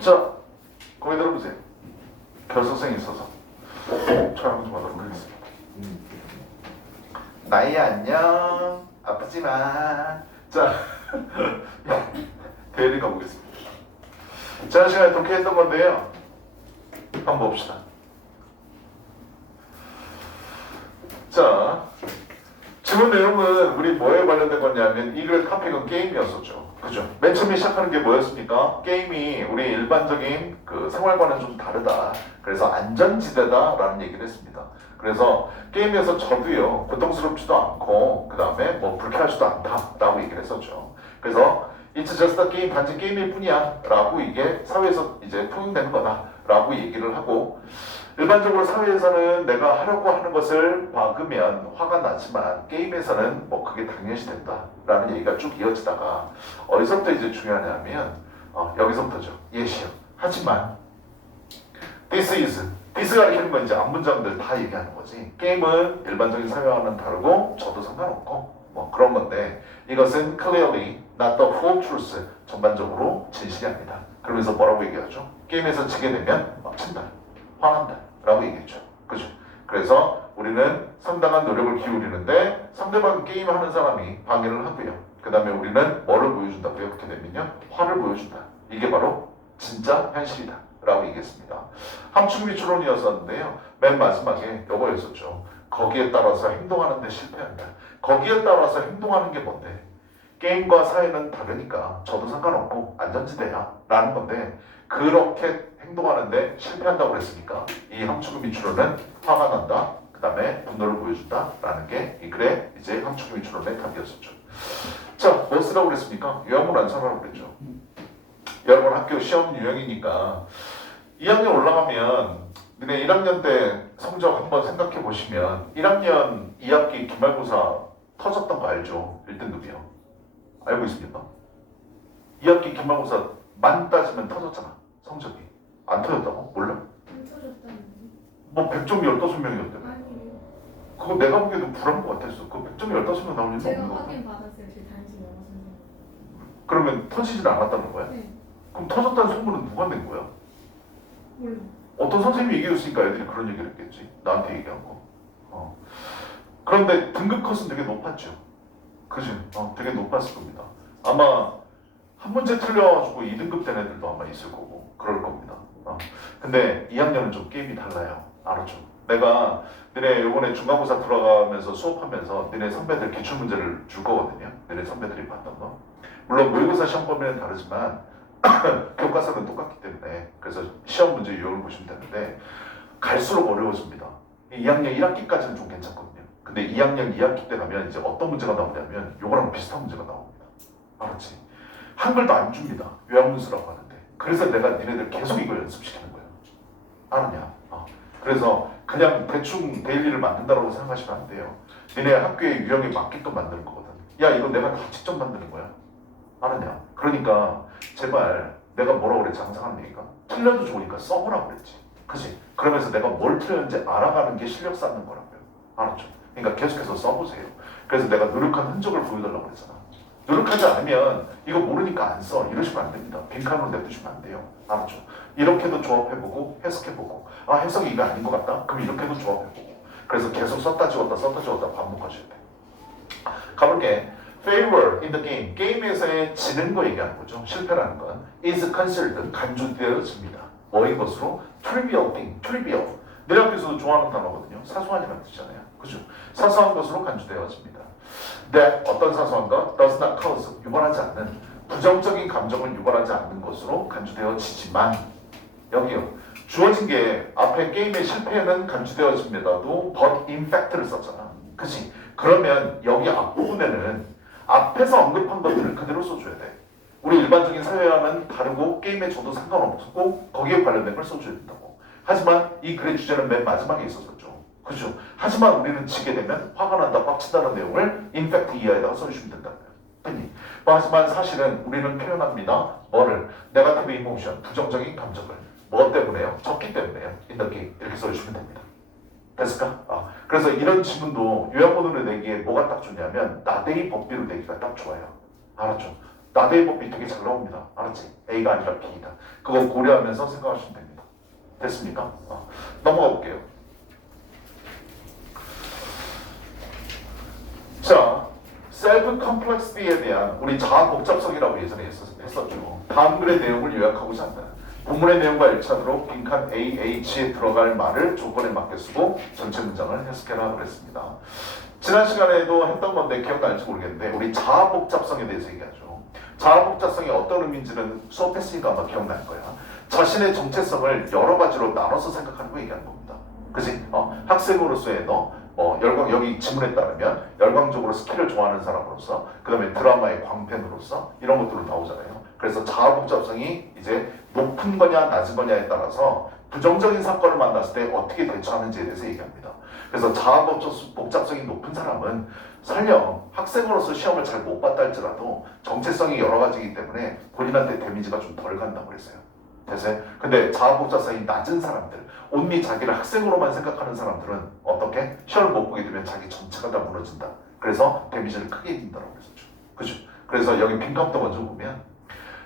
자, 거기 들어보세요. 결석생이 있어서 촬영 좀 하도록 하겠습니다. 나이야 안녕. 아프지 마. 자, 대리 가보겠습니다. 지난 시간에 독해했던 건데요. 한번 봅시다. 자, 지금 내용은 우리 뭐에 관련된 거냐면 일요일 토픽은 게임이었었죠. 그죠? 맨 처음에 시작하는 게 뭐였습니까? 게임이 우리 일반적인 그 생활과는 좀 다르다. 그래서 안전지대다라는 얘기를 했습니다. 그래서 게임에서 저도요 고통스럽지도 않고 그 다음에 뭐 불쾌하지도 않다라고 얘기를 했었죠. 그래서 It's just a game, 단지 게임일 뿐이야 라고 이게 사회에서 이제 통용되는 거다 라고 얘기를 하고, 일반적으로 사회에서는 내가 하려고 하는 것을 막으면 화가 나지만 게임에서는 뭐 그게 당연시 된다라는 얘기가 쭉 이어지다가 어디서부터 이제 중요하냐면 여기서부터죠. 예시요. 하지만 this 가리키는 건 이제 앞문장들 다 얘기하는 거지. 게임은 일반적인 사회와는 다르고 저도 상관없고 뭐 그런 건데, 이것은 clearly not the full truth, 전반적으로 진실이 아니다. 그러면서 뭐라고 얘기하죠? 게임에서 지게 되면 엎친다, 화난다 라고 얘기했죠. 그죠? 그래서 우리는 상당한 노력을 기울이는데 상대방 게임하는 사람이 방해를 하고요. 그 다음에 우리는 뭐를 보여준다고요? 그렇게 되면요, 화를 보여준다. 이게 바로 진짜 현실이다 라고 얘기했습니다. 함축미추론이었었는데요, 맨 마지막에 요거였었죠. 거기에 따라서 행동하는 데 실패한다. 거기에 따라서 행동하는 게 뭔데? 게임과 사회는 다르니까 저도 상관없고 안전지대야 라는 건데, 그렇게 행동하는데 실패한다고 그랬으니까 이 함축미추론은 화가 난다, 그 다음에 분노를 보여준다 라는 게 이 글의 이제 함축미추론의 답이었었죠. 자, 뭐 쓰라고 그랬습니까? 유형을 안 써라고 그랬죠. 여러분 학교 시험 유형이니까 2학년 올라가면 너네 1학년 때 성적 한번 생각해 보시면 1학년 2학기 기말고사 터졌던 거 알죠? 1등급이요. 알고 있습니까? 2학기 기말고사 만 따지면 터졌잖아. 성적이. 안 터졌다고? 몰라? 안 터졌다는데? 뭐 100점 15명이었다며. 아니에요. 그거 내가 보기에도 불안한 것 같았어. 그 100점 15명 나올 리는 제가 없는 거 같아. 확인 받았어요. 제 단식 영어 선생님. 그러면 터지질 않았다는 거야? 네. 그럼 터졌다는 소문은 누가 낸 거야? 몰라. 어떤 선생님이 얘기해줬으니까 애들이 그런 얘기를 했겠지. 나한테 얘기한 거. 그런데 등급 컷은 되게 높았죠. 그지? 되게 높았을 겁니다. 아마 한 문제 틀려가지고 2등급 된 애들도 아마 있을 거고 그럴 겁니다. 근데 2학년은 좀 게임이 달라요. 알았죠? 내가 너네 요번에 중간고사 들어가면서 수업하면서 너네 선배들 기출문제를 줄 거거든요. 너네 선배들이 봤던 거. 물론 모의고사 시험 범위는 다르지만 교과서는 똑같기 때문에, 그래서 시험 문제 유형을 보시면 되는데 갈수록 어려워집니다. 2학년 1학기까지는 좀 괜찮거든요. 근데 2학년 2학기 때 가면 이제 어떤 문제가 나오냐면 요거랑 비슷한 문제가 나옵니다. 알았지? 한글도 안 줍니다. 요약문수라고 하는데. 그래서 내가 니네들 계속 이거 연습시키는 거예요. 알았냐? 그래서 그냥 대충 데일리를 만든다고 생각하시면 안 돼요. 니네 학교의 유형에 맞게끔 만드는 거거든. 야, 이거 내가 다 직접 만드는 거야. 알았냐? 그러니까 제발, 내가 뭐라고 그랬지? 항상 하는 얘기가 틀려도 좋으니까 써보라고 그랬지. 그치? 그러면서 내가 뭘 틀렸는지 알아가는 게 실력 쌓는 거라고요. 알았죠? 그러니까 계속해서 써보세요. 그래서 내가 노력한 흔적을 보여달라고 그랬잖아. 노력하지 않으면 이거 모르니까 안 써, 이러시면 안 됩니다. 빈칸으로 내두시면 안 돼요. 알았죠? 이렇게도 조합해보고 해석해보고, 해석이 이거 아닌 것 같다? 그럼 이렇게도 조합해보고. 그래서 계속 썼다 지웠다 반복하셔야 돼. 가볼게. Failure in the game, 게임에서의 지는 거 얘기하는 거죠. 실패라는 건 is considered, 간주되어집니다. 뭐인 것으로? trivial thing, trivial. 내 학교에서도 좋아하는 단어거든요. 사소한이라는 뜻이잖아요. 그죠? 사소한 것으로 간주되어집니다. That, 어떤 사소한 것? does not cause, 유발하지 않는, 부정적인 감정을 유발하지 않는 것으로 간주되어지지만, 여기요. 주어진 게 앞에 게임의 실패는 간주되어집니다도 but in fact를 썼잖아. 그치? 그러면 여기 앞부분에는 앞에서 언급한 것들을 그대로 써줘야 돼. 우리 일반적인 사회와는 다르고 게임에 줘도 상관없고 거기에 관련된 걸 써줘야 된다고. 하지만 이 글의 주제는 맨 마지막에 있었었죠. 그죠? 하지만 우리는 지게 되면 화가 난다, 빡친다는 내용을 in fact 이하에다가 써주시면 된다고요. 하지만 사실은 우리는 표현합니다. 뭐를? 네거티브 이모션, 부정적인 감정을. 뭐 때문에요? 적기 때문에요. in the game. 이렇게 써주시면 됩니다. 됐을까? 그래서 이런 지문도 요약본으로 내기에 뭐가 딱 좋냐면 나대이 법비로 내기가 딱 좋아요. 알았죠? 나대의 법이 되게 잘 나옵니다. 알았지? A가 아니라 B다. 그거 고려하면서 생각하시면 됩니다. 됐습니까? 넘어가 볼게요. 자, 셀프 컴플렉시티에 대한 우리 자아 복잡성이라고 예전에 했었죠. 다음 글의 내용을 요약하고자 한다. 본문의 내용과 일치하도록 빈칸 AH에 들어갈 말을 조건에 맞게 쓰고 전체 문장을 해석해라 그랬습니다. 지난 시간에도 했던 건데 기억날지 모르겠는데 우리 자아 복잡성에 대해서 얘기하죠. 자아 복잡성이 어떤 의미인지는 수업했으니까 아마 기억날 거야. 자신의 정체성을 여러 가지로 나눠서 생각하는 거 얘기하는 겁니다. 그치? 학생으로서의 너, 여기 지문에 따르면 열광적으로 스키를 좋아하는 사람으로서, 그 다음에 드라마의 광팬으로서 이런 것들로 나오잖아요. 그래서 자아 복잡성이 이제 높은 거냐 낮은 거냐에 따라서 부정적인 사건을 만났을 때 어떻게 대처하는지에 대해서 얘기합니다. 그래서 자아 복잡성이 높은 사람은 설령 학생으로서 시험을 잘 못 봤다 할지라도 정체성이 여러 가지이기 때문에 본인한테 데미지가 좀 덜 간다고 그랬어요. 됐어요? 근데 자아 복잡성이 낮은 사람들, 온리 자기를 학생으로만 생각하는 사람들은 어떻게? 시험을 못 보게 되면 자기 전체가 다 무너진다. 그래서 데미지를 크게 입는다고 그랬었죠. 그죠? 그래서 여기 빈칸부터 먼저 보면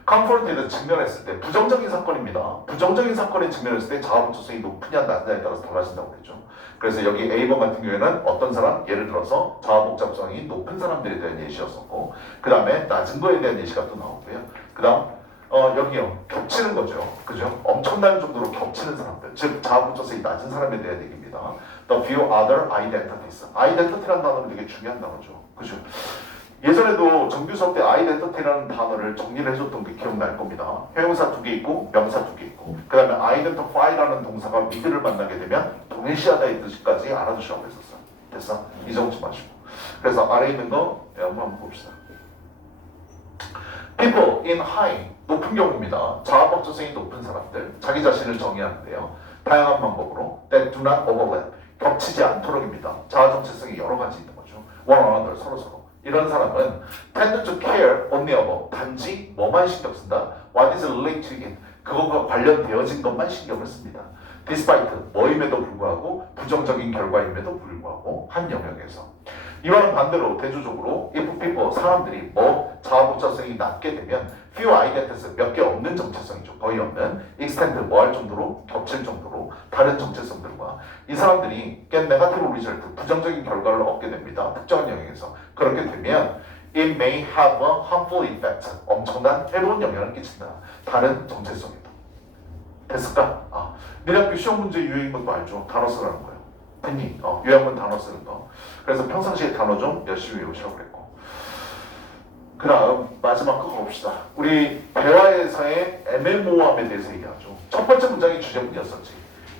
컴포트에 직면했을 때 부정적인 사건입니다. 부정적인 사건에 직면했을 때 자아 복잡성이 높으냐 낮으냐에 따라서 달라진다고 그랬죠. 그래서 여기 A번 같은 경우에는 어떤 사람, 예를 들어서 자아 복잡성이 높은 사람들에 대한 예시였었고, 그 다음에 낮은 거에 대한 예시가 또 나오고요. 그 다음 여기요, 겹치는 거죠. 그죠? 엄청난 정도로 겹치는 사람들, 즉 자아 복잡성이 낮은 사람에 대한 얘기입니다. The few other identities. identity라는 단어는 되게 중요한 단어죠. 그죠? 예전에도 정규 수업 때 identity라는 단어를 정리를 해줬던 게 기억날 겁니다. 형용사 2개 있고 명사 2개 있고, 그 다음에 identify라는 동사가 with를 만나게 되면 동일시하다의 뜻까지 알아두시라고 했었어요. 됐어? 잊어먹지 마시고. 그래서 아래에 있는 거 한번 봅시다. People in high, 높은 경우입니다. 자아 복잡성이 높은 사람들, 자기 자신을 정의하는데요. 다양한 방법으로 that do not overlap, 겹치지 않도록입니다. 자아 정체성이 여러 가지 있는 거죠. one another, 서로. 이런 사람은 tend to care only about, 단지 뭐만 신경 쓴다. What is related to it, 그것과 관련되어진 것만 신경을 씁니다. Despite, 뭐임에도 불구하고, 부정적인 결과임에도 불구하고, 한 영역에서. 이와는 반대로 대조적으로 if people, 사람들이 자아 복잡성이 낮게 되면 few identities, 몇 개 없는 정체성이죠. 거의 없는 extend, 할 정도로, 겹칠 정도로 다른 정체성들과 이 사람들이 get negative result, 부정적인 결과를 얻게 됩니다. 특정한 영역에서. 그렇게 되면 it may have a harmful effect, 엄청난 해로운 영향을 끼친다. 다른 정체성에도. 됐을까? 니네 학교 시험 문제 유형인 것도 알죠? 단어 쓰라는 거예요. 됐니? 요약문 단어 쓰는 거. 그래서 평상시에 단어 좀 열심히 외우시라고 그랬고. 그 다음 마지막 거 가봅시다. 우리 대화에서의 애매모호함에 대해서 얘기하죠. 첫 번째 문장이 주제문이었었지.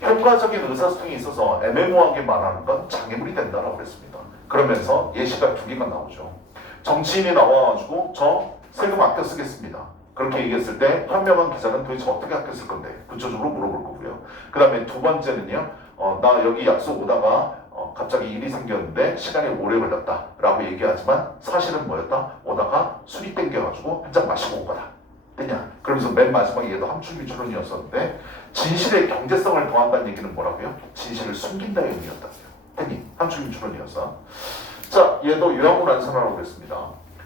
효과적인 의사소통이 있어서 애매모호하게 말하는 건 장애물이 된다라고 그랬습니다. 그러면서 예시가 2개가 나오죠. 정치인이 나와가지고 저 세금 아껴 쓰겠습니다. 그렇게 얘기했을 때 현명한 기자는 도대체 어떻게 아껴 쓸 건데 구체적으로 물어볼 거고요. 그 다음에 두 번째는요. 나 여기 약속 오다가 갑자기 일이 생겼는데 시간이 오래 걸렸다 라고 얘기하지만 사실은 뭐였다? 오다가 술이 땡겨가지고 한 잔 마시고 온 거다. 됐냐? 그러면서 맨 마지막에 얘도 함축미추론이었었는데 진실의 경제성을 더한다는 얘기는 뭐라고요? 진실을 숨긴다는 의미였다. 됐니? 함축미추론이었어. 자, 얘도 요약문 안선하라고 그랬습니다.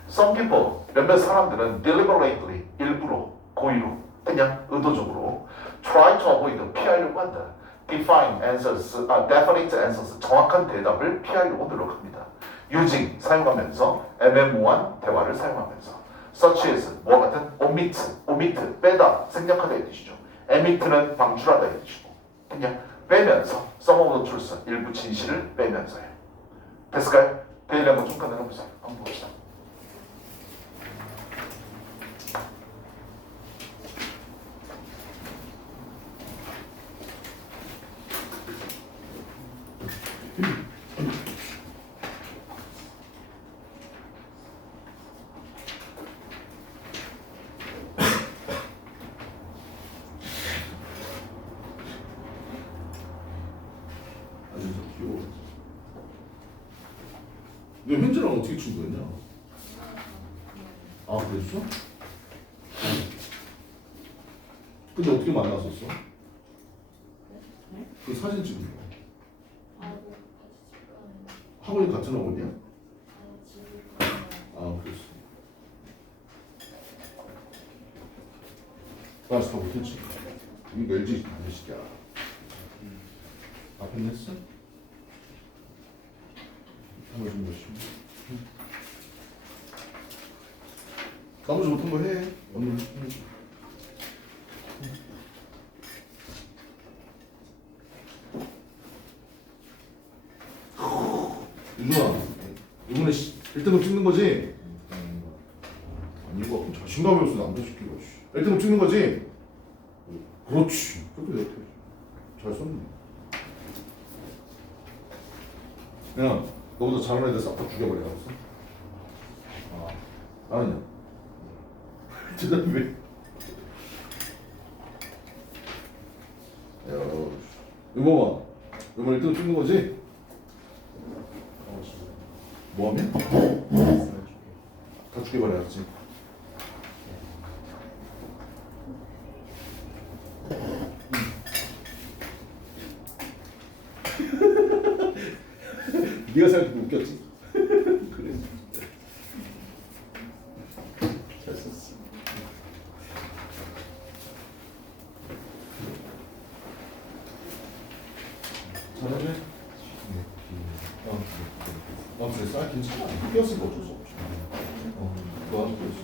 Some people, 몇몇 사람들은 deliberately, 일부러, 고의로, 그냥 의도적으로 try to avoid, 피하려고 한다. Define answers, definite answers, 정확한 대답을 피하려고 노력합니다. Using, 사용하면서, 애매모호한 대화를 사용하면서. Such as, 뭐와 같은, omit, 빼다, 생략하다의 뜻이죠. emit는 방출하다의 뜻이고, 그냥 빼면서, some of the truth, 일부 진실을 빼면서요. 됐을까요? 데일리 한번 좀 끝내보세요. 한번 봅시다. 너 현주랑 어떻게 친구였냐? 그랬어? 근데 어떻게 만났었어? 그 사진 찍은 거. 학원이 같은 학원이야? 그랬어. 나 아직 다 못했지. 이거 LG 아니 시키야. 앞에 냈어? 한번 좀 열심히. 나머지 못한 거 해. 오늘. 유준아, 이번에 1등급 찍는 거지? 아니 이거 그럼 자신감이 없어 남자시키고 1등급 찍는 거지? 그렇지. 그렇게 이렇게 잘 썼네. 그냥 너보다 잘하는 애들 싹 다 죽여버려. 알았어? 아니야. 대답이 왜? 야, 이거 봐. 이번 1등 찍는 거지? 뭐 하면? 다 죽여버려야지. 네가 생각해도 웃겼지? 그래. 잘 썼어. 잘하네. 그래, 쌀 괜찮아. 웃겼으니까 어쩔 수 없지. 너한테 그랬어.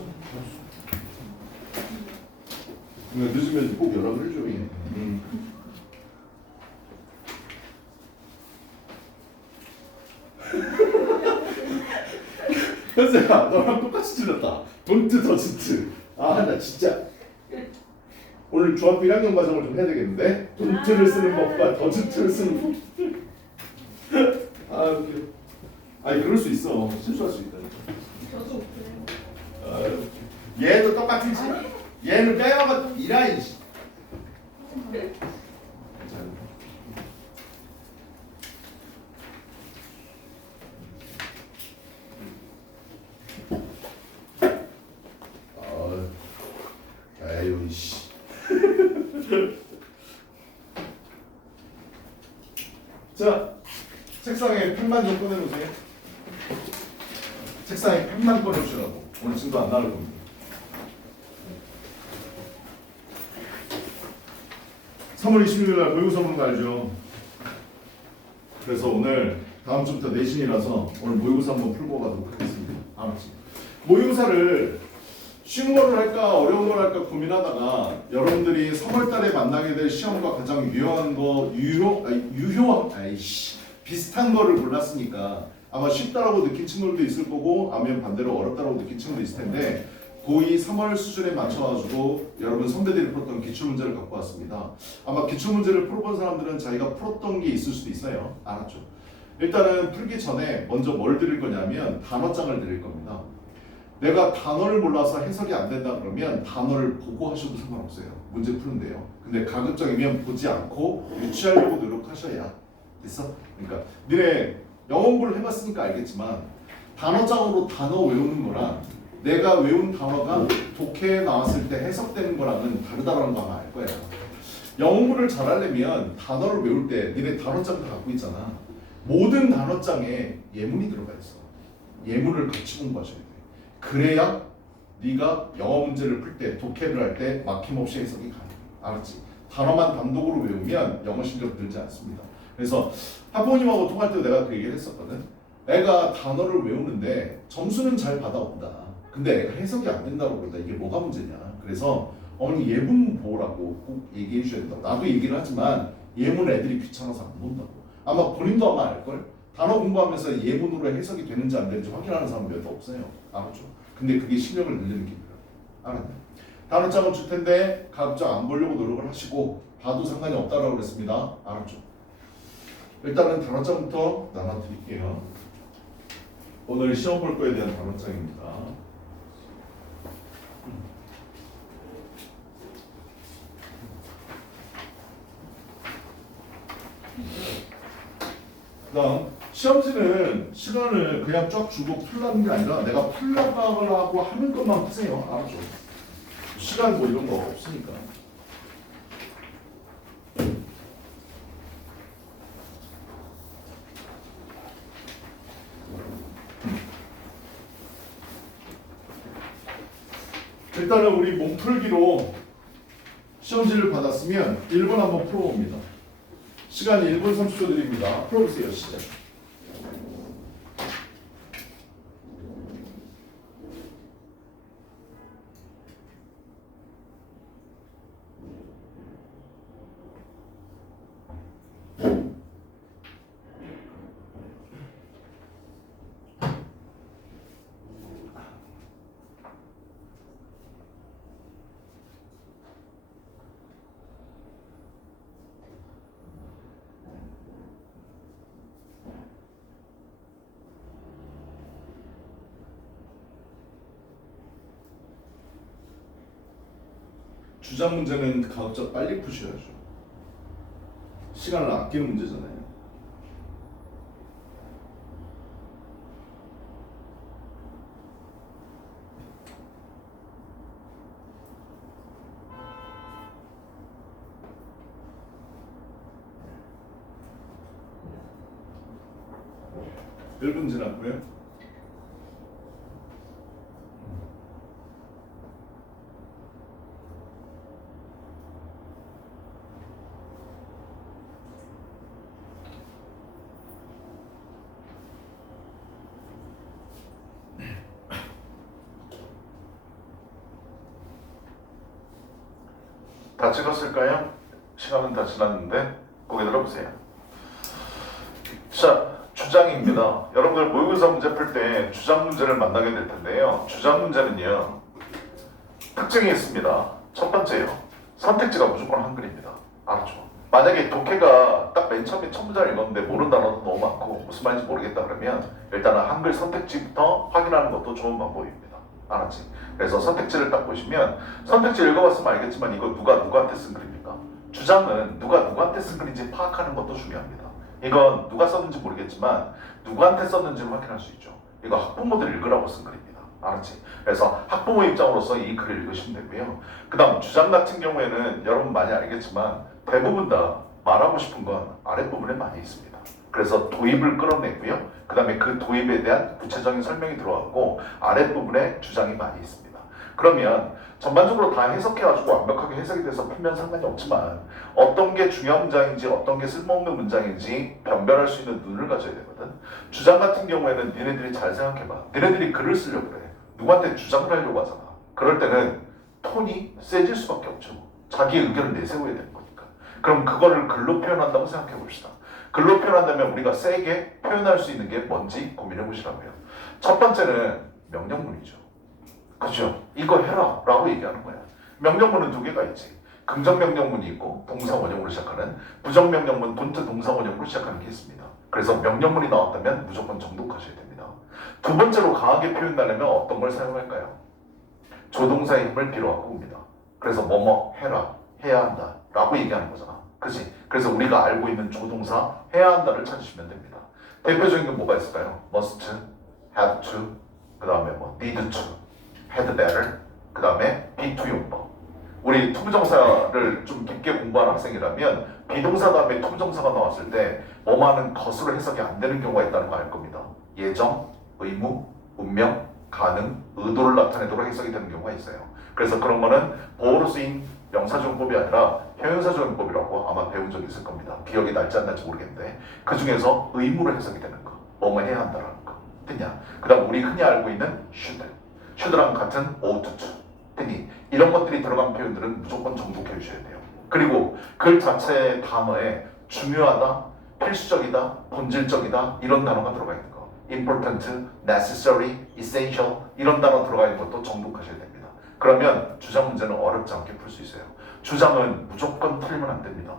근데 늦으면 꼭 연락을 해줘. 현수야, 너랑 똑같이 틀렸다. 돈트 더 진트. 아, 나 진짜 오늘 중학교 1학년 과정을 좀 해야 되겠는데? 돈트를 쓰는 법과 더 진트를 쓰는 법. 아, 웃겨. 아니 그럴 수 있어. 실수할 수 있다. 저도 그래요. 아, 얘도 똑같은지. 얘는 빼먹어 이라이. 아유 씨. 자, 책상에 펜만 좀 꺼내보세요. 책상에 펜만 꺼내주시라고. 오늘 친구 안 나올 겁니다. 3월 26일 날 모의고사 보는 거 알죠? 그래서 오늘 다음 주부터 내신이라서 오늘 모의고사 한번 풀고 가도록 하겠습니다. 알았지? 모의고사를 쉬운 거를 할까 어려운 걸 할까 고민하다가 여러분들이 3월 달에 만나게 될 시험과 가장 유효한 거 비슷한 거를 골랐으니까 아마 쉽다라고 느낀 친구들도 있을 거고 아니면 반대로 어렵다라고 느낀 친구도 있을 텐데 고2 3월 수준에 맞춰가지고 여러분 선배들이 풀었던 기출문제를 갖고 왔습니다. 아마 기출문제를 풀어본 사람들은 자기가 풀었던 게 있을 수도 있어요. 알았죠? 일단은 풀기 전에 먼저 뭘 드릴 거냐면 단어장을 드릴 겁니다. 내가 단어를 몰라서 해석이 안 된다 그러면 단어를 보고 하셔도 상관없어요. 문제 푸는데요. 근데 가급적이면 보지 않고 유추하려고 노력하셔야 됐어? 그러니까 니네 영어 공부를 해봤으니까 알겠지만 단어장으로 단어 외우는 거랑 내가 외운 단어가 독해에 나왔을 때 해석되는 거랑은 다르다는 거 아마 알 거야. 영어 공부를 잘하려면 단어를 외울 때 니네 단어장도 갖고 있잖아. 모든 단어장에 예문이 들어가 있어. 예문을 같이 공부하셔야 돼. 그래야 네가 영어 문제를 풀 때, 독해를 할 때 막힘없이 해석이 가능해. 알았지? 단어만 단독으로 외우면 영어 실력 늘지 않습니다. 그래서 학부모님하고 통할 때 내가 그 얘기를 했었거든. 애가 단어를 외우는데 점수는 잘 받아온다. 근데 애가 해석이 안 된다고 그러다. 이게 뭐가 문제냐. 그래서 어머니 예문 보라고 꼭 얘기해 주셔야 된다고. 나도 얘기를 하지만 예문 애들이 귀찮아서 안 본다고. 아마 본인도 아마 알걸? 단어 공부하면서 예문으로 해석이 되는지 안 되는지 확인하는 사람 몇 없어요. 알았죠? 근데 그게 실력을 늘리는 길이에요. 알았네. 단어장은 줄 텐데 가급적 안 보려고 노력을 하시고 봐도 상관이 없다라고 그랬습니다. 알았죠? 일단은 단어장부터 나눠드릴게요. 오늘 시험 볼 거에 대한 단어장입니다. 그다음 시험지는 시간을 그냥 쫙 주고 풀라는 게 아니라 내가 풀라고 하는 것만 푸세요. 알았죠? 시간 뭐 이런 거 없으니까. 일단은 우리 몸풀기로 시험지를 받았으면 1번 한번 풀어봅니다. 시간 1분 30초 드립니다. 풀어보세요. 시작. 주장 문제는 가급적 빨리 푸셔야죠. 시간을 아끼는 문제잖아요. 몇 분 지났고요. 다 찍었을까요? 시간은 다 지났는데 고개 들어보세요. 자, 주장입니다. 여러분들 모의고사 문제 풀 때 주장 문제를 만나게 될 텐데요. 주장 문제는요, 특징이 있습니다. 첫 번째요, 선택지가 무조건 한글입니다. 알았죠? 만약에 독해가 딱 맨 처음에 첫 문장을 읽었는데 모르는 단어도 너무 많고 무슨 말인지 모르겠다 그러면 일단은 한글 선택지부터 확인하는 것도 좋은 방법입니다. 알았지? 그래서 선택지를 딱 보시면, 선택지 읽어봤으면 알겠지만 이거 누가 누구한테 쓴 글입니까? 주장은 누가 누구한테 쓴 글인지 파악하는 것도 중요합니다. 이건 누가 썼는지 모르겠지만 누구한테 썼는지를 확인할 수 있죠. 이거 학부모들 읽으라고 쓴 글입니다. 알았지? 그래서 학부모 입장으로서 이 글을 읽으시면 되고요. 그 다음 주장 같은 경우에는 여러분 많이 알겠지만 대부분 다 말하고 싶은 건 아랫부분에 많이 있습니다. 그래서 도입을 끌어내고요. 그 다음에 그 도입에 대한 구체적인 설명이 들어가고 아랫부분에 주장이 많이 있습니다. 그러면 전반적으로 다 해석해가지고 완벽하게 해석이 돼서 풀면 상관이 없지만 어떤 게 중요한 문장인지 어떤 게 쓸모없는 문장인지 변별할 수 있는 눈을 가져야 되거든. 주장 같은 경우에는 니네들이 잘 생각해봐. 니네들이 글을 쓰려고 그래. 누구한테 주장을 하려고 하잖아. 그럴 때는 톤이 세질 수밖에 없죠. 자기 의견을 내세워야 되는 거니까. 그럼 그거를 글로 표현한다고 생각해 봅시다. 글로 표현한다면 우리가 세게 표현할 수 있는 게 뭔지 고민해 보시라고요. 첫 번째는 명령문이죠. 그렇죠? 이거 해라 라고 얘기하는 거야. 명령문은 두 개가 있지. 긍정명령문이 있고 동사원형으로 시작하는, 부정명령문 동사원형으로 시작하는 게 있습니다. 그래서 명령문이 나왔다면 무조건 정독하셔야 됩니다. 두 번째로 강하게 표현하려면 어떤 걸 사용할까요? 조동사의 힘을 빌어갖고 옵니다. 그래서 뭐뭐 해라, 해야 한다 라고 얘기하는 거잖아. 그치? 그래서 우리가 알고 있는 조동사 해야 한다를 찾으시면 됩니다. 대표적인 게 뭐가 있을까요? must, have to, 그 다음에 뭐 need to, had better, 그 다음에 be to 용법. 우리 투부정사를 좀 깊게 공부하는 학생이라면 비동사 다음에 투부정사가 나왔을 때 뭐만은 것으로 해석이 안 되는 경우가 있다는 거 알 겁니다. 예정, 의무, 운명, 가능, 의도를 나타내도록 해석이 되는 경우가 있어요. 그래서 그런 거는 보호로 쓰인 명사조용법이 아니라 형용사조용법이라고 아마 배운 적이 있을 겁니다. 기억이 날지 안 날지 모르겠는데 그 중에서 의무로 해석이 되는 거, 뭐뭐 해야 한다라는 거. 됐냐? 그 다음 우리 흔히 알고 있는 should랑 같은 ought to. 됐니? 이런 것들이 들어간 표현들은 무조건 정독해 주셔야 돼요. 그리고 글 자체의 단어에 중요하다, 필수적이다, 본질적이다 이런 단어가 들어가 있는 거. important, necessary, essential 이런 단어 들어가 있는 것도 정독하셔야 됩니다. 그러면 주장 문제는 어렵지 않게 풀 수 있어요. 주장은 무조건 틀리면 안 됩니다.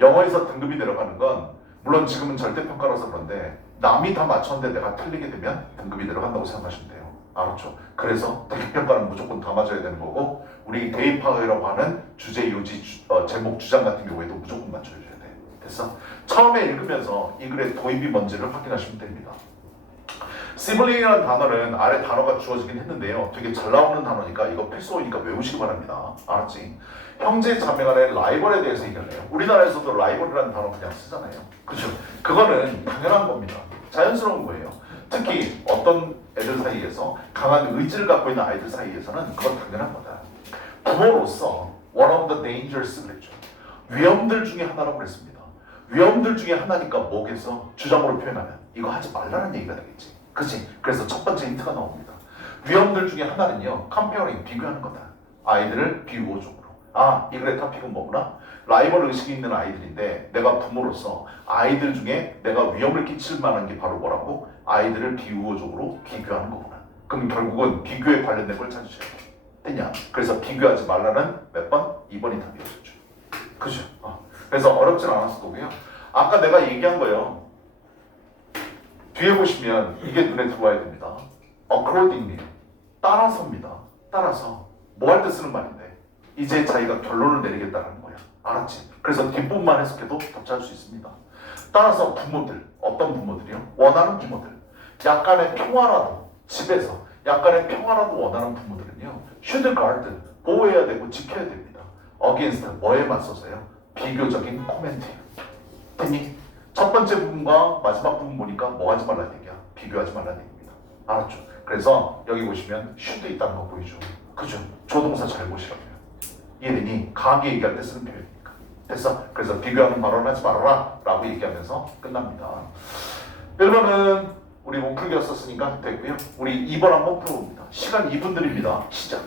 영어에서 등급이 내려가는 건 물론 지금은 절대평가라서 그런데 남이 다 맞췄는데 내가 틀리게 되면 등급이 내려간다고 생각하시면 돼요. 알았죠? 그래서 대기평가는 무조건 다 맞아야 되는 거고 우리 대입학이라고 하는 주제, 요지, 제목, 주장 같은 경우에도 무조건 맞춰줘야 돼. 됐어? 처음에 읽으면서 이 글의 도입이 뭔지를 확인하시면 됩니다. 시블링이라는 단어는 아래 단어가 주어지긴 했는데요. 되게 잘 나오는 단어니까 이거 필수어니까 외우시기 바랍니다. 알았지? 형제 자매 간의 라이벌에 대해서 얘기를 해요. 우리나라에서도 라이벌이라는 단어 그냥 쓰잖아요. 그렇죠? 그거는 당연한 겁니다. 자연스러운 거예요. 특히 어떤 애들 사이에서 강한 의지를 갖고 있는 아이들 사이에서는 그건 당연한 거다. 부모로서 one of the dangers 그랬죠. 위험들 중에 하나라고 그랬습니다. 위험들 중에 하나니까 뭐겠어? 주장으로 표현하면 이거 하지 말라는 얘기가 되겠지. 그치? 그래서 첫 번째 힌트가 나옵니다. 위험들 중에 하나는요, comparing, 비교하는 거다. 아이들을 비유어적으로. 아, 이 글의 토픽은 뭐구나? 라이벌 의식이 있는 아이들인데 내가 부모로서 아이들 중에 내가 위험을 끼칠 만한 게 바로 뭐라고? 아이들을 비유어적으로 비교하는 거구나. 그럼 결국은 비교에 관련된 걸 찾으셔야 돼. 됐냐? 그래서 비교하지 말라는 몇 번? 2번이 답이었죠. 그죠? 그래서 어렵진 않았을 거고요. 아까 내가 얘기한 거예요. 뒤에 보시면 이게 눈에 들어와야 됩니다. accordingly. 따라서입니다. 따라서. 뭐 할 때 쓰는 말인데 이제 자기가 결론을 내리겠다는 거야. 알았지? 그래서 뒷부분만 해석해도 답찾을 수 있습니다. 따라서 부모들, 어떤 부모들이요? 원하는 부모들. 약간의 평화라도, 집에서 약간의 평화라도 원하는 부모들은요, should guard, 보호해야 되고 지켜야 됩니다. against, 뭐에 맞서서요? 비교적인 코멘트예요. 됐니? 첫 번째 부분과 마지막 부분 보니까 뭐 하지 말라는 얘기야? 비교하지 말라는 얘기입니다. 알았죠? 그래서 여기 보시면 should 있다는 거 보이죠? 그죠? 조동사 잘 보시라고요. 이해되니? 강하게 얘기할 때 쓰는 표현이니까. 됐어? 그래서 비교하는 발언 하지 말아라 라고 얘기하면서 끝납니다. 1번은 우리 몸풀기였었으니까 됐고요. 우리 2번 한번 풀어봅니다. 시간 2분 드립니다. 시작.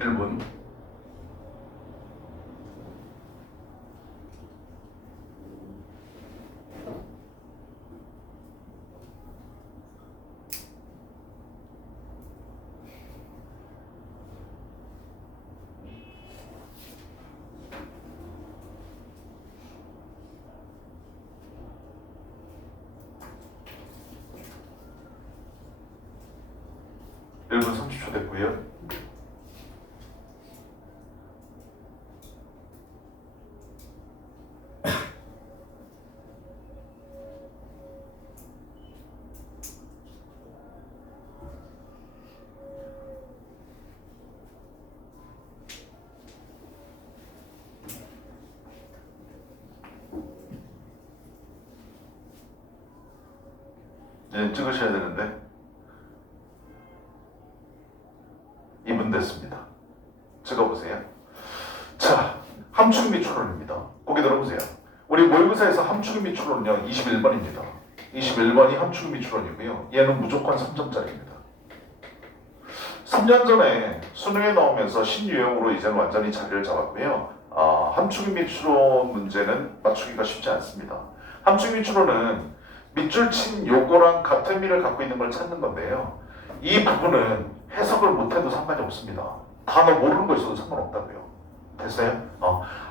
일본. 일본 30초 됐고요. 네, 찍으셔야 되는데 2분 됐습니다. 찍어보세요. 자, 함축 및 추론입니다. 고개 들어보세요. 우리 모의고사에서 함축 및 추론은요 21번입니다. 21번이 함축 및 추론이고요. 얘는 무조건 3점짜리입니다. 3년 전에 수능에 나오면서 신유형으로 이제는 완전히 자리를 잡았고요. 함축 및 추론 문제는 맞추기가 쉽지 않습니다. 함축 및 추론은 밑줄 친 요거랑 같은 미를 갖고 있는 걸 찾는 건데요. 이 부분은 해석을 못해도 상관이 없습니다. 단어 모르는 거 있어도 상관없다고요. 됐어요?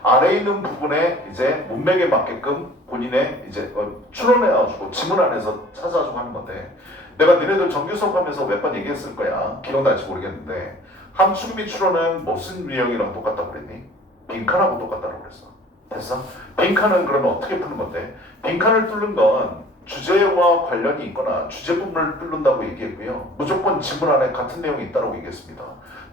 아래에 있는 부분에 이제 문맥에 맞게끔 본인의 이제 추론해가지고 지문 안에서 찾아가지고 하는 건데, 내가 너네들 정규 수업하면서 몇 번 얘기했을 거야. 기억날지 모르겠는데 함축 및 추론은 무슨 유형이랑 똑같다고 그랬니? 빈칸하고 똑같다고 그랬어. 됐어? 빈칸은 그러면 어떻게 푸는 건데? 빈칸을 뚫는 건 주제와 관련이 있거나 주제 부분을 뚫는다고 얘기했고요. 무조건 지문 안에 같은 내용이 있다고 얘기했습니다.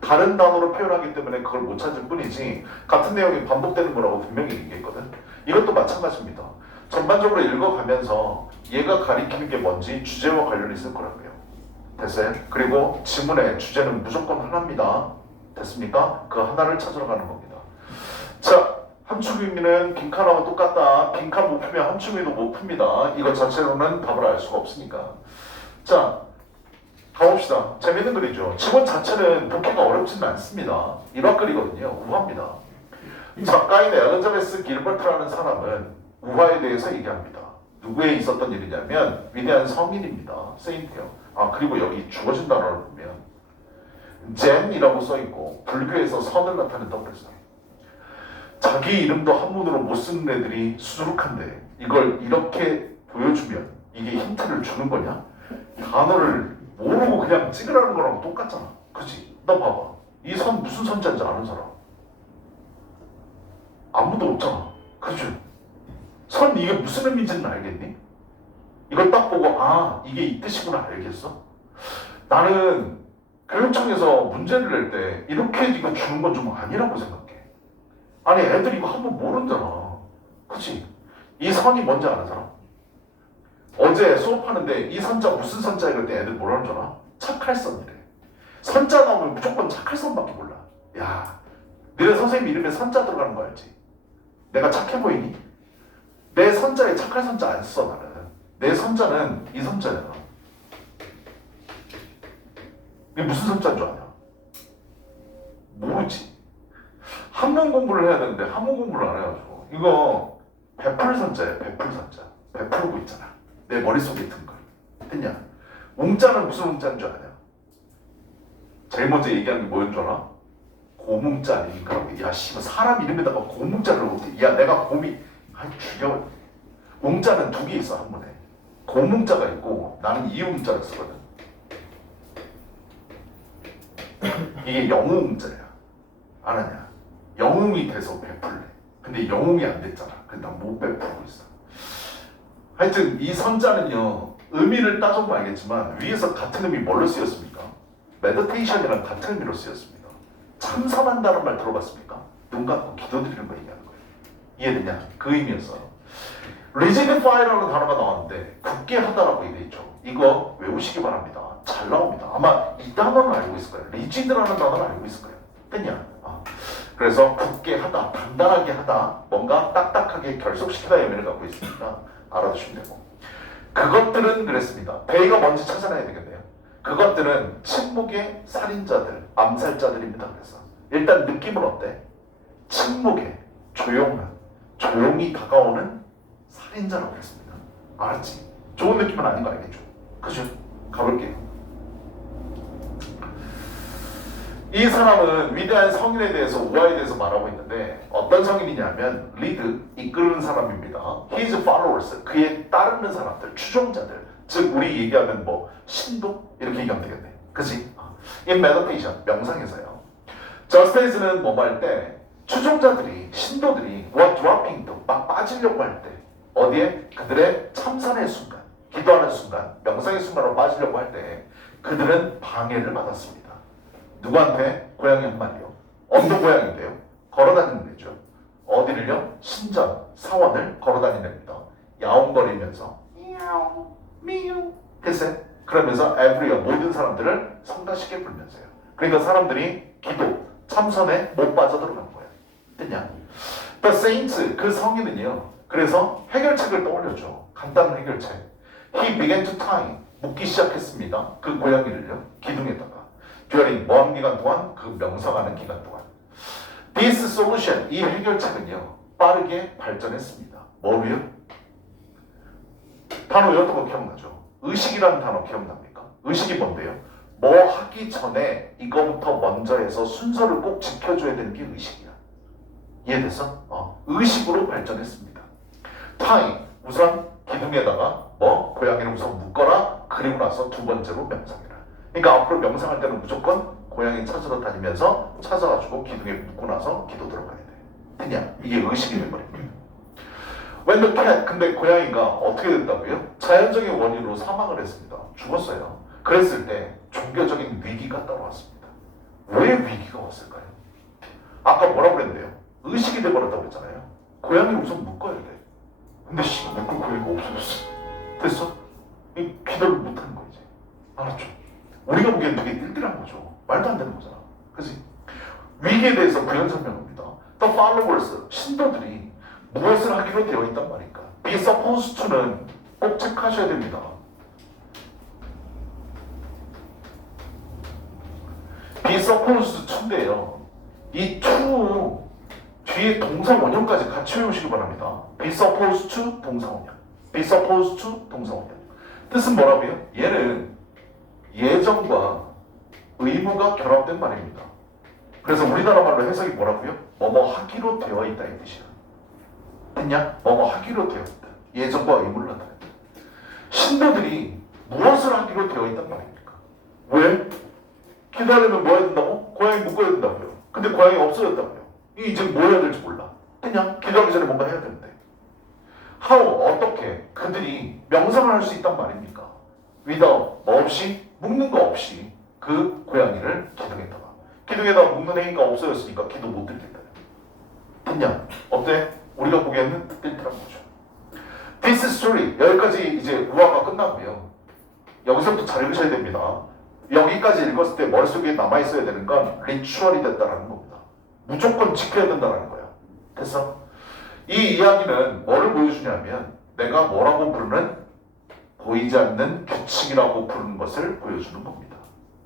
다른 단어로 표현하기 때문에 그걸 못 찾을 뿐이지 같은 내용이 반복되는 거라고 분명히 얘기했거든. 이것도 마찬가지입니다. 전반적으로 읽어가면서 얘가 가리키는 게 뭔지 주제와 관련이 있을 거라고요. 됐어요? 그리고 지문의 주제는 무조건 하나입니다. 됐습니까? 그 하나를 찾으러 가는 겁니다. 자, 함축 의미는 빈칸하고 똑같다. 빈칸 못 풀면 함축 의미도 못 풉니다. 이것 자체로는 답을 알 수가 없으니까. 자, 가봅시다. 재밌는 글이죠. 지문 자체는 독해가 어렵지는 않습니다. 일화글이거든요. 우화입니다. 작가인 엘리자베스 길버트라는 사람은 우화에 대해서 얘기합니다. 누구에 있었던 일이냐면 위대한 성인입니다. 세인트요. 아 그리고 여기 주어진 단어를 보면 젠이라고 써있고 불교에서 선을 나타낸다고 그랬어요. 자기 이름도 한문으로 못 쓰는 애들이 수두룩한데 이걸 이렇게 보여주면 이게 힌트를 주는 거냐? 단어를 모르고 그냥 찍으라는 거랑 똑같잖아. 그치? 너 봐봐. 이 선 무슨 선자인지 아는 사람? 아무도 없잖아. 그죠? 선 이게 무슨 의미인지는 알겠니? 이걸 딱 보고 아 이게 이 뜻이구나 알겠어? 나는 교육청에서 문제를 낼 때 이렇게 이거 주는 건 좀 아니라고 생각해. 아니 애들 이거 한번 모른잖아. 그치? 이 선이 뭔지 아는 사람? 어제 수업하는데 이 선자 무슨 선자 이럴 때 애들 뭐라는 줄 알아? 착할선이래. 선자 나오면 무조건 착할선밖에 몰라. 야, 너네 선생님 이름에 선자 들어가는 거 알지? 내가 착해 보이니? 내 선자에 착할 선자 안 써 나는. 내 선자는 이 선자잖아. 이게 무슨 선자인 줄 아냐? 모르지. 한문 공부를 해야 되는데 한문 공부를 안 해가지고 이거 베풀 선자야. 베풀 선자. 베풀고 있잖아. 내 머릿속에 든 걸. 됐냐? 웅자는 무슨 웅자인 줄 아냐? 제일 먼저 얘기한 게 뭐였는 줄 알아? 고문자 아닙니까? 야 씨발 사람 이름에다가 고문자를 어떻게 야 내가 곰이 아 죽여. 웅자는 두 개 있어 한문에. 고문자가 있고 나는 이웅자를 쓰거든. 이게 영웅자야. 알았냐? 영웅이 돼서 베풀래. 근데 영웅이 안 됐잖아. 그래서 난 못 베풀고 있어. 하여튼 이 선자는요 의미를 따져보면 알겠지만 위에서 같은 의미 뭘로 쓰였습니까? 메디테이션이랑 같은 의미로 쓰였습니다. 참선한다는 말 들어봤습니까? 눈 감고 기도드리는 거 얘기하는 거예요. 이해되냐? 그 의미였어. rigidify라는 단어가 나왔는데 굳게 하다라고 얘기했죠. 이거 외우시기 바랍니다. 잘 나옵니다. 아마 이 단어는 알고 있을 거예요. rigid라는 단어는 알고 있을 거예요. 됐냐? 그래서 굳게 하다, 단단하게 하다, 뭔가 딱딱하게 결속시키다 의미를 갖고 있으니까 알아두시면 되고 그것들은 그랬습니다. 대의가 뭔지 찾아내야 되겠네요. 그것들은 침묵의 살인자들, 암살자들입니다. 그래서 일단 느낌은 어때? 침묵의 조용한, 조용히 다가오는 살인자라고 했습니다. 알았지? 좋은 느낌은 아닌 거 알겠죠? 그죠? 가볼게요. 이 사람은 위대한 성인에 대해서 우화에 대해서 말하고 있는데 어떤 성인이냐면 리드, 이끄는 사람입니다. His followers, 그에 따르는 사람들, 추종자들. 즉 우리 얘기하면 뭐 신도? 이렇게 얘기하면 되겠네. 그치? In meditation, 명상에서요. 저스테이스는 뭐 할 때 추종자들이, 신도들이 what dropping, 막 빠지려고 할 때 어디에? 그들의 참선의 순간, 기도하는 순간, 명상의 순간으로 빠지려고 할 때 그들은 방해를 받았습니다. 누구한테? 고양이 한 마리요. 어느 고양인데요? 걸어다니는 애죠. 어디를요? 신전, 사원을 걸어다니는 애입니다. 야옹거리면서 미야옹, 미야옹 했어요. 그러면서 every, 모든 사람들을 성가시게 불면서요. 그러니까 사람들이 기도, 참선에 못 빠져들어간 거예요. 됐냐? The saints, 그 성인은요. 그래서 해결책을 떠올렸죠. 간단한 해결책. He began to tie, 묶기 시작했습니다. 그 고양이를요. 기둥에다가. during 뭐하는 기간 동안? 그 명상하는 기간 동안. This solution, 이 해결책은요. 빠르게 발전했습니다. 뭐로요? 단어 외웠던 거 기억나죠? 의식이라는 단어 기억납니까? 의식이 뭔데요? 뭐 하기 전에 이거부터 먼저 해서 순서를 꼭 지켜줘야 되는 게 의식이야. 이해됐어? 의식으로 발전했습니다. 타임, 우선 기둥에다가 뭐 고양이를 우선 묶어라. 그리고 나서 두 번째로 명상해라. 그러니까 앞으로 명상할 때는 무조건 고양이 찾으러 다니면서 찾아가지고 기둥에 묶고 나서 기도 들어가야 돼. 됐냐? 이게 의식이 돼버립니다. When the cat, 근데 고양이가 어떻게 된다고요? 자연적인 원인으로 사망을 했습니다. 죽었어요. 그랬을 때 종교적인 위기가 따라왔습니다. 왜 위기가 왔을까요? 아까 뭐라고 그랬는데요? 의식이 돼버렸다고 했잖아요. 고양이를 우선 묶어야 돼. 근데 묶을 고양이가 없어졌어. 됐어? 이 기도를 못하는 거야 이제. 알았죠? 우리가 보기엔 되게 띨띨한 거죠. 말도 안 되는 거잖아. 그치? 위기에 대해서 부연 설명합니다. The followers, 신도들이 무엇을 하기로 되어 있단 말인가? Be supposed to는 꼭 체크하셔야 됩니다. Be supposed to인데요. 이 to 뒤에 동사 원형까지 같이 외우시기 바랍니다. Be supposed to 동사 원형. be supposed to 동사원형. 뜻은 뭐라고요? 얘는 예정과 의무가 결합된 말입니다. 그래서 우리나라 말로 해석이 뭐라고요? 뭐뭐 하기로 되어 있다 이 뜻이야. 됐냐? 뭐뭐 하기로 되어 있다. 예정과 의무를 나타낸다. 신도들이 무엇을 하기로 되어 있단 말입니까? 왜? 기도하려면 뭐 해야 된다고? 고양이 묶어야 된다고요. 근데 고양이가 없어졌다고요. 이제 뭐 해야 될지 몰라. 그냥 기도하기 전에 뭔가 해야 되는데. 어떻게 그들이 명상을 할 수 있단 말입니까? without, 뭐 없이, 묶는 거 없이 그 고양이를 기둥에다가. 기둥에다가 묶는 행위가 없어졌으니까 기도 못 드리겠다. 됐냐? 어때? 우리가 보기에는 뜰뜰한 거죠. This story, 여기까지 이제 우화가 끝나고요. 여기서부터 잘 읽으셔야 됩니다. 여기까지 읽었을 때 머릿속에 남아있어야 되는 건 리추얼이 됐다라는 겁니다. 무조건 지켜야 된다는 거예요. 됐어? 이 이야기는 뭐를 보여주냐면 내가 뭐라고 부르는 보이지 않는 규칙이라고 부르는 것을 보여주는 겁니다.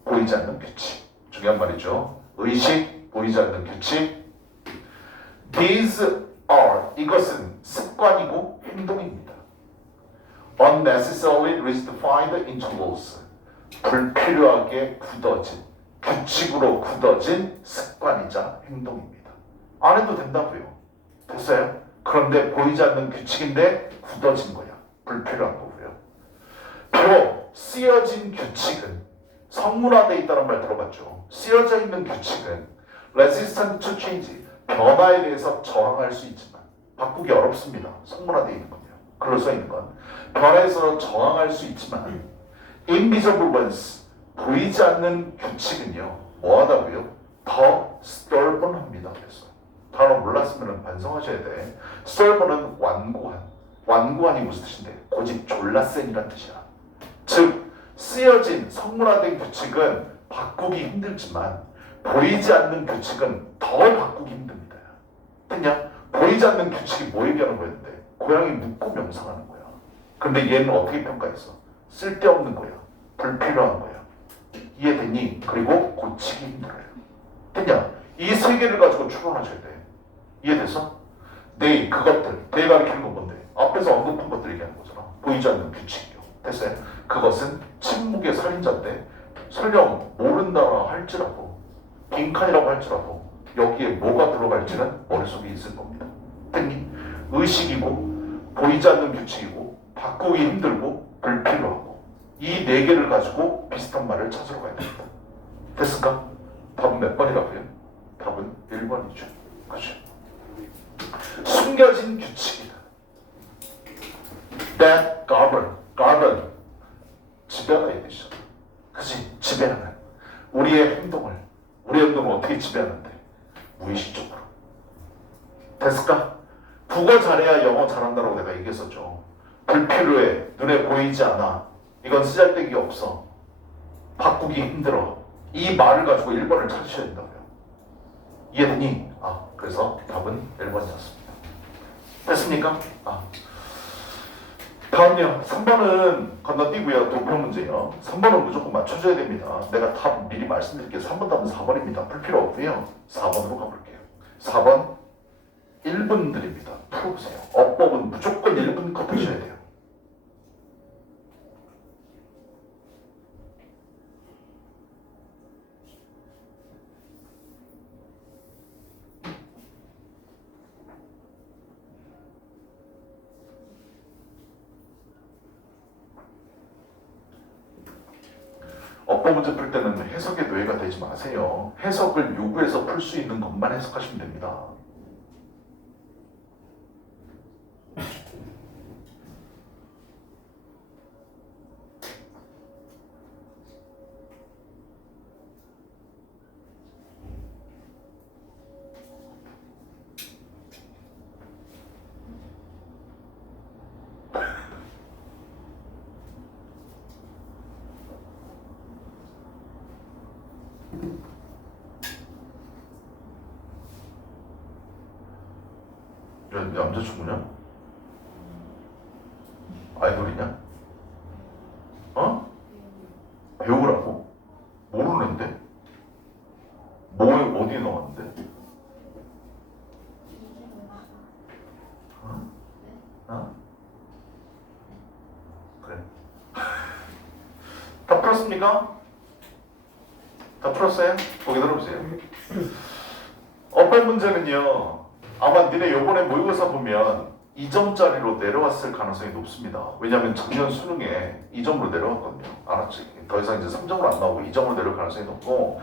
보이지 않는 규칙. 중요한 말이죠. 의식, 보이지 않는 규칙. These are, 이것은 습관이고 행동입니다. Unnecessarily refined intervals, 불필요하게 굳어진, 규칙으로 굳어진 습관이자 행동입니다. 안 해도 된다고요. 됐어요? 그런데 보이지 않는 규칙인데 굳어진 거야. 불필요한 거고요. 비록 쓰여진 규칙은 성문화되어 있다는 말 들어봤죠. 쓰여져 있는 규칙은 resistant to change, 변화에 대해서 저항할 수 있지만 바꾸기 어렵습니다. 성문화되어 있는 건요. 글로 써 있는 건 변화에서 저항할 수 있지만 invisible ones, 보이지 않는 규칙은요. 뭐하다고요? 더 stubborn합니다. 그래서 단어 몰랐으면 반성하셔야 돼. stubborn은 완고한. 완고한이 무슨 뜻인데? 고집 졸라 센이란 뜻이야. 즉 쓰여진 성문화된 규칙은 바꾸기 힘들지만 보이지 않는 규칙은 더 바꾸기 힘듭니다. 됐냐? 보이지 않는 규칙이 뭐 얘기하는 거였는데? 고양이 묶고 명상하는 거야. 근데 얘는 어떻게 평가했어? 쓸데없는 거야. 불필요한 거야. 이해됐니? 그리고 고치기 힘들어요. 됐냐? 이 세 개를 가지고 추론하셔야 돼. 이해됐어? 그것들, 내가 가르치는 건 뭔데? 앞에서 언급한 것들 얘기하는 거잖아. 보이지 않는 규칙이요. 됐어요? 그것은 침묵의 살인자인데 설령 모른다 할지라도 빈칸이라고 할지라도 여기에 뭐가 들어갈지는 머릿속에 있을 겁니다. 됐니? 의식이고 보이지 않는 규칙이고 바꾸기 힘들고 불필요하고 이 네 개를 가지고 비슷한 말을 찾으러 가야 됩니다. 됐을까? 답은 몇 번이라고요? 답은 1번이죠. 그죠? 숨겨진 규칙이다. That govern 지배하다 뜻이죠. 그치? 지배하는 우리의 행동을 어떻게 지배하는데? 무의식적으로. 됐을까? 국어 잘해야 영어 잘한다고 내가 얘기했었죠. 불필요해, 눈에 보이지 않아, 이건 쓰잘데기 없어, 바꾸기 힘들어, 이 말을 가지고 1번을 찾으셔야 된다고요. 이해되니? 그래서 답은 1번이었습니다. 됐습니까? 다음요. 3번은 건너뛰고요. 도표 문제요. 3번은 무조건 맞춰줘야 됩니다. 내가 답 미리 말씀드릴게요. 3번 답은 4번입니다. 풀 필요 없고요. 4번으로 가볼게요. 4번 1분 드립니다. 풀어보세요. 어법은 무조건 1분 컷 하셔야 돼요. 어법 문제 풀 때는 해석에 노예가 되지 마세요. 해석을 요구해서 풀 수 있는 것만 해석하시면 됩니다. 남자친구냐? 아이돌이냐? 배우라고? 모르는데? 어디에 나왔는데? 그래. 다 풀었습니까? 다 풀었어요? 보기 들어보세요. 어떤 문제는요. 아마 니네 요번에 모의고사 보면 2점짜리로 내려왔을 가능성이 높습니다. 왜냐하면 작년 수능에 2점으로 내려왔거든요. 알았지? 더 이상 이제 3점으로 안 나오고 2점으로 내려올 가능성이 높고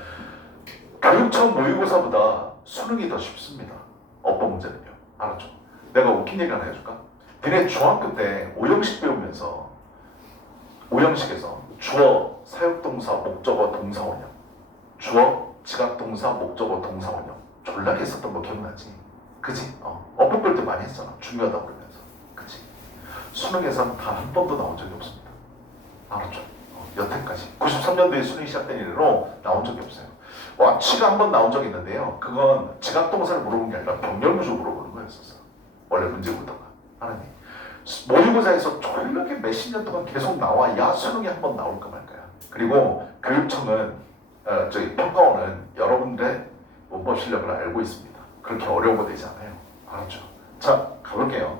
교육청 모의고사보다 수능이 더 쉽습니다. 어법 문제는요. 알았죠? 내가 웃긴 얘기 하나 해줄까? 니네 중학교 때 오형식 배우면서 오형식에서 주어, 사역동사, 목적어, 동사원형 주어, 지각동사, 목적어, 동사원형 졸라게 했었던 거 기억나지? 그치? 어법 볼 때 많이 했잖아. 중요하다 그러면서. 그치? 수능에서는 단 한 번도 나온 적이 없습니다. 알았죠? 여태까지 93년도에 수능이 시작된 이래로 나온 적이 없어요. 치가 한 번 나온 적이 있는데요. 그건 지각동사를 물어본 게 아니라 병렬구조 물어보는 거였었어. 원래 문제부터가. 하나님 모의고사에서 졸라게 몇십 년 동안 계속 나와야 수능이 한 번 나올까 말까요. 그리고 교육청은 저희 평가원은 여러분들의 문법 실력을 알고 있습니다. 그렇게 어려운 거 되지 않아요. 알았죠? 자, 가볼게요.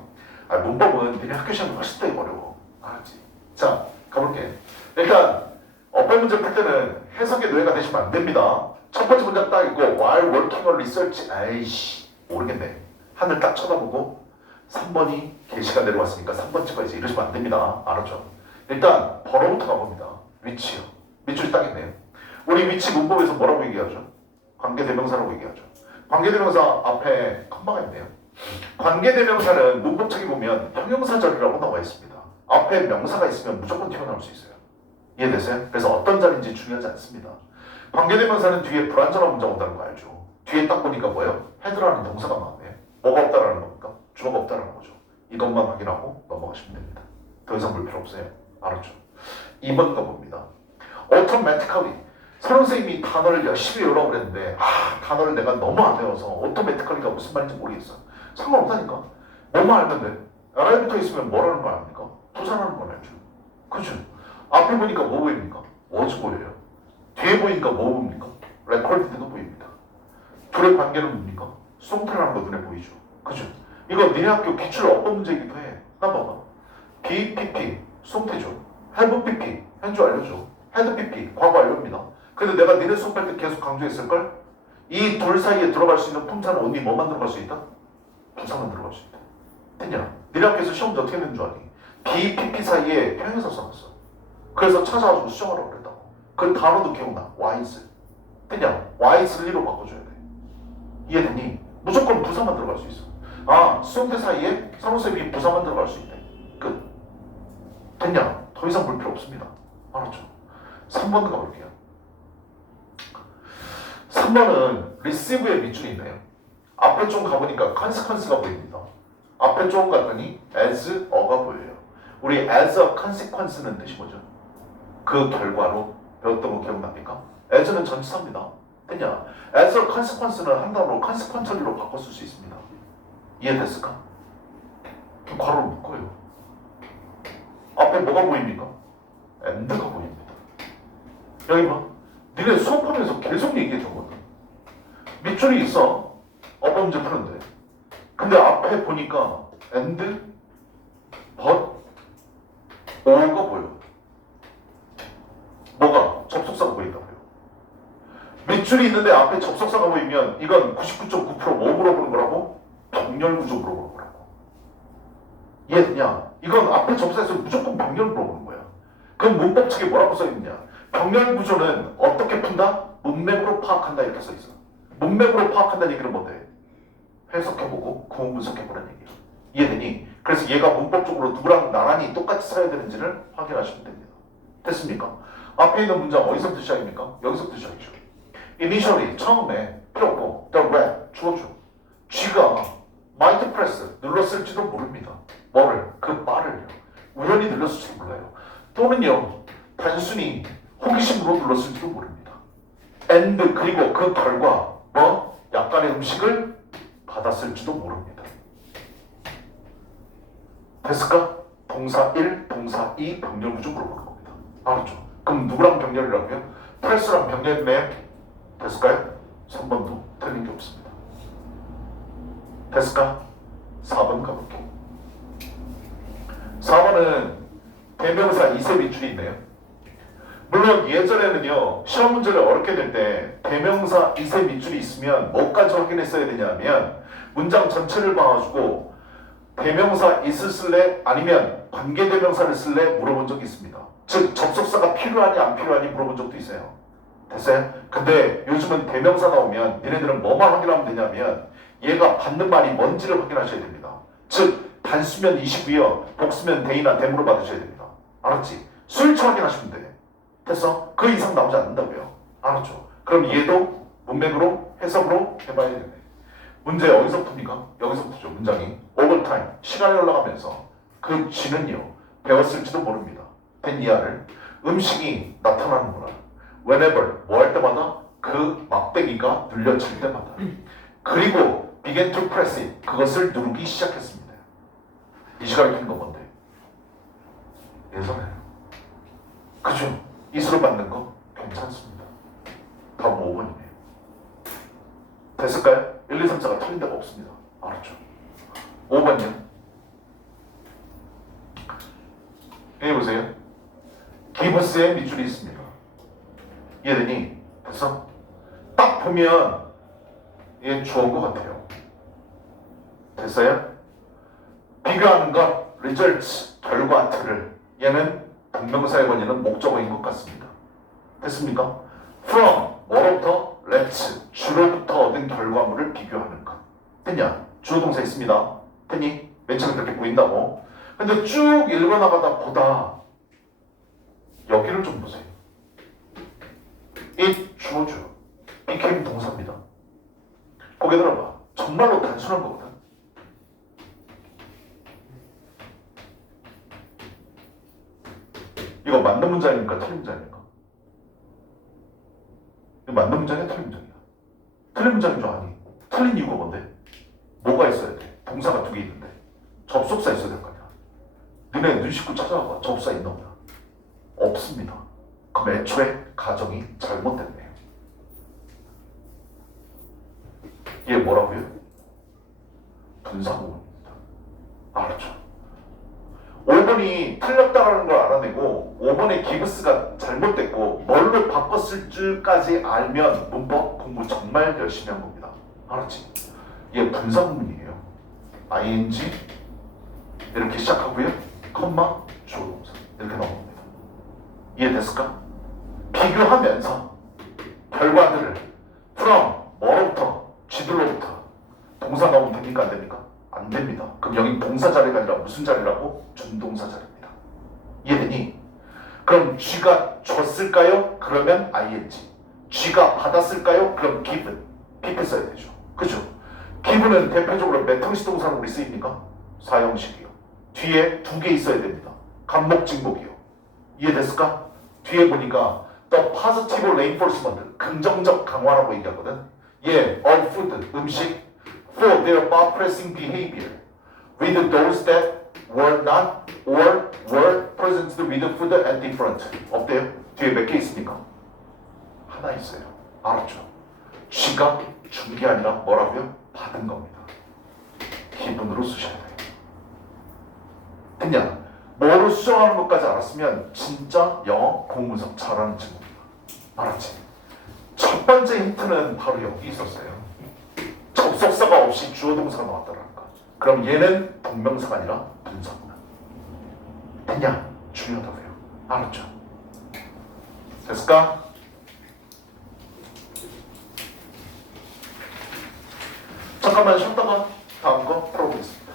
문법은 니네 학교 시험이 훨씬 더 어려워. 알았지? 자, 가볼게. 일단 어법 문제 풀 때는 해석의 노예가 되시면 안 됩니다. 첫 번째 문장 딱 읽고 while working on research 아이씨 모르겠네. 하늘 딱 쳐다보고 3번이 게시가 내려왔으니까 3번 찍어야지 이러시면 안 됩니다. 알았죠? 일단 번호부터 가봅니다. 위치요. 밑줄이 딱 있네요. 우리 위치 문법에서 뭐라고 얘기하죠? 관계대명사라고 얘기하죠. 관계대명사 앞에 컴마가 있네요. 관계대명사는 문법책에 보면 형용사절이라고 나와 있습니다. 앞에 명사가 있으면 무조건 튀어나올 수 있어요. 이해되세요? 그래서 어떤 자리인지 중요하지 않습니다. 관계대명사는 뒤에 불완전한 문장 온다는 거 알죠? 뒤에 딱 보니까 뭐예요? 헤드라는 동사가 나왔네요. 뭐가 없다라는 겁니까? 주어가 없다라는 거죠. 이것만 확인하고 넘어가시면 됩니다. 더 이상 볼 필요 없어요. 알았죠? 2번 가봅니다. automatically 선생님이 단어를 열심히 외우라고 그랬는데 단어를 내가 너무 안 외워서 automatically가 무슨 말인지 모르겠어. 상관없다니까. 뭐만 알면 돼. LI 붙어 있으면 뭐라는 거 아닙니까? 부사라는 걸 알죠. 그죠? 앞에 보니까 뭐 보입니까? was 보여요. 뒤에 보니까 뭐 보입니까? recorded도 보입니다. 둘의 관계는 뭡니까? 송태라는 거 눈에 보이죠. 그죠? 이거 니네 학교 기출 어법 문제이기도 해. 나 봐봐. BPP 송태죠. have PP 현주 알려줘. had PP 과거 완료입니다. 근데 내가 니네 수업할 때 계속 강조했을걸? 이 둘 사이에 들어갈 수 있는 품사는 언니 뭐만 들어갈 수 있다? 부사만 들어갈 수 있다. 됐냐? 니네 학교에서 시험도 어떻게 되는 줄 아니? BPP 사이에 형용사 써놨어. 그래서 찾아가지고 수정하라고 그랬다고. 그 단어도 기억나. wise. 됐냐? wisely로 바꿔줘야 돼. 이해되니? 무조건 부사만 들어갈 수 있어. 수용태 사이에 선호쌤이 부사만 들어갈 수 있대. 끝. 됐냐? 더 이상 볼 필요 없습니다. 알았죠? 3번 가볼게요. 3번은 receive의 밑줄이 있네요. 앞에 좀 가보니까 consequence가 보입니다. 앞에 좀 갔더니 as a가 보여요. 우리 as a consequence는 뜻이 뭐죠? 그 결과로 배웠던 거 기억납니까? as는 전치사입니다. 됐냐? as a consequence는 한 단어로 consequentially로 바꿔 쓸 수 있습니다. 이해됐을까? 괄호를 묶어요. 앞에 뭐가 보입니까? and가 보입니다. 여기 봐. 니네 수업하면서 계속 얘기해줬거든. 밑줄이 있어. 어법 문제 푸는데. 근데 앞에 보니까 and, but, or가 보여. 뭐가? 접속사가 보인다고요. 밑줄이 있는데 앞에 접속사가 보이면 이건 99.9% 뭐 물어보는 거라고? 병렬구조 물어보는 거라고. 이해되냐? 이건 앞에 접속사에서 무조건 병렬 물어보는 거야. 그럼 문법 측에 뭐라고 써있느냐? 병렬구조는 어떻게 푼다? 문맥으로 파악한다 이렇게 써있어. 문맥으로 파악한다는 얘기는 뭔데? 해석해보고 구문 분석해보라는 얘기야. 이해되니? 그래서 얘가 문법적으로 누구랑 나란히 똑같이 써야 되는지를 확인하시면 됩니다. 됐습니까? 앞에 있는 문장 어디서부터 시작입니까? 여기서부터 시작이죠. Initially 처음에 필요 없고 the red 주어죠. 쥐가 might press 눌렀을지도 모릅니다. 뭐를? 그 바를요. 우연히 눌렀을지도 몰라요. 또는요 단순히 호기심으로 눌렀을지도 모릅니다. and 그리고 그 결과 뭐? 약간의 음식을 받았을지도 모릅니다. 됐을까? 동사 1, 동사 2 병렬구조 물어보는 겁니다. 알았죠? 그럼 누구랑 병렬이라고요? 프레스랑 병렬이네요. 됐을까요? 3번도 틀린 게 없습니다. 됐을까? 4번 가볼게요. 4번은 대명사 이세 밑줄이 있네요. 물론 예전에는요 시험 문제를 어렵게 낼 때 대명사 이세 밑줄이 있으면 뭐까지 확인했어야 되냐면 문장 전체를 봐가지고 대명사 is을 쓸래 아니면 관계대명사를 쓸래 물어본 적이 있습니다. 즉 접속사가 필요하니 안 필요하니 물어본 적도 있어요. 됐어요? 근데 요즘은 대명사 나오면 얘네들은 뭐만 확인하면 되냐면 얘가 받는 말이 뭔지를 확인하셔야 됩니다. 즉 단수면 이시고요 복수면 대이나 대무로 받으셔야 됩니다. 알았지? 수일치 확인하시면 돼. 됐어? 그 이상 나오지 않는다고요. 알았죠? 그럼 얘도 문맥으로 해석으로 해봐야 되네. 문제 어디서 풉니까? 여기서 푸죠. 문장이 오버타임 시간이 올라가면서 그 쥐는요 배웠을지도 모릅니다. 된 이하를 음식이 나타나는구나. whenever 뭐 할 때마다 그 막대기가 눌려질 때마다 그리고 began to press it 그것을 누르기 시작했습니다. 이 시간에 낀 건 뭔데? 예전에요. 그죠? 이수로 받는 거 괜찮습니다. 다음 5번이네요. 됐을까요? 1, 2, 3, 4가 틀린 데가 없습니다. 알았죠? 5번이요. 여기 보세요. 기브스의 밑줄이 있습니다. 이해되니? 됐어? 딱 보면 얘 주어인 것 같아요. 됐어요? 비교하는 것 results 결과 틀을 얘는 동명사의 원인은 목적어인 것 같습니다. 됐습니까? from 뭐로부터 let's 주로부터 얻은 결과물을 비교하는 것. 됐냐? 주어 동사 있습니다. 됐니? 맨 처음에 그렇게 보인다고. 근데 쭉 읽어나가다 보다 여기를 좀 보세요. 이 주어죠. became 동사입니다. 고개 들어봐. 정말로 단순한 거거든. 이거 맞는 문장입니까? 틀린 문장입니까? 이거 맞는 문장이야? 틀린 문장이야? 틀린 문장인 줄 아니? 틀린 이유가 뭔데? 뭐가 있어야 돼? 동사가 두 개 있는데 접속사 있어야 될 거 아니야? 너네 눈 씻고 찾아봐. 접속사 있나 보다. 없습니다. 그럼 애초에 가정이 잘못됐네요. 이게 뭐라고요? 분사구문입니다. 알았죠? 5번이 틀렸다라는 걸 알아내고 5번의 기브스가 잘못됐고 뭘로 바꿨을 줄까지 알면 문법 공부 정말 열심히 한 겁니다. 알았지? 이게 분사구문이에요. ing 이렇게 시작하고요. 컴마 주어동사 이렇게 나옵니다. 이해됐을까? 비교하면서 결과들을 from 뭐로부터 쥐들로부터 동사 나오면 됩니까? 안 됩니까? 안 됩니다. 그럼 여기 동사 자리가 아니라 무슨 자리라고? 준동사 자리입니다. 이해되니? 그럼 쥐가 줬을까요? 그러면 ing. 쥐가 받았을까요? 그럼 given. PP 써야 되죠. 그죠? given은 대표적으로 몇 형식 동사로 우리 쓰입니까? 4형식이요. 뒤에 두 개 있어야 됩니다. 간목, 직목이요. 이해됐을까? 뒤에 보니까 the positive reinforcement 긍정적 강화라고 얘기하거든. 예, of food 음식 for their oppressing behavior with those that were not or were presented with food and different. 어때요? 뒤에 몇 개 있습니까? 하나 있어요. 알았죠? 쥐가 준 게 아니라 뭐라고요? 받은 겁니다. 기분으로 쓰셔야 돼요. 됐냐? 뭐로 수정하는 것까지 알았으면 진짜 영어 공문서 잘하는 친구입니다. 알았지? 첫 번째 힌트는 바로 여기 있었어요. 접속사가 없이 주어동사가 나왔다는 거. 그럼 얘는 동명사가 아니라 분사구나. 됐냐? 중요하다고요. 알았죠? 됐을까? 잠깐만 쉬었다가 다음 거 풀어보겠습니다.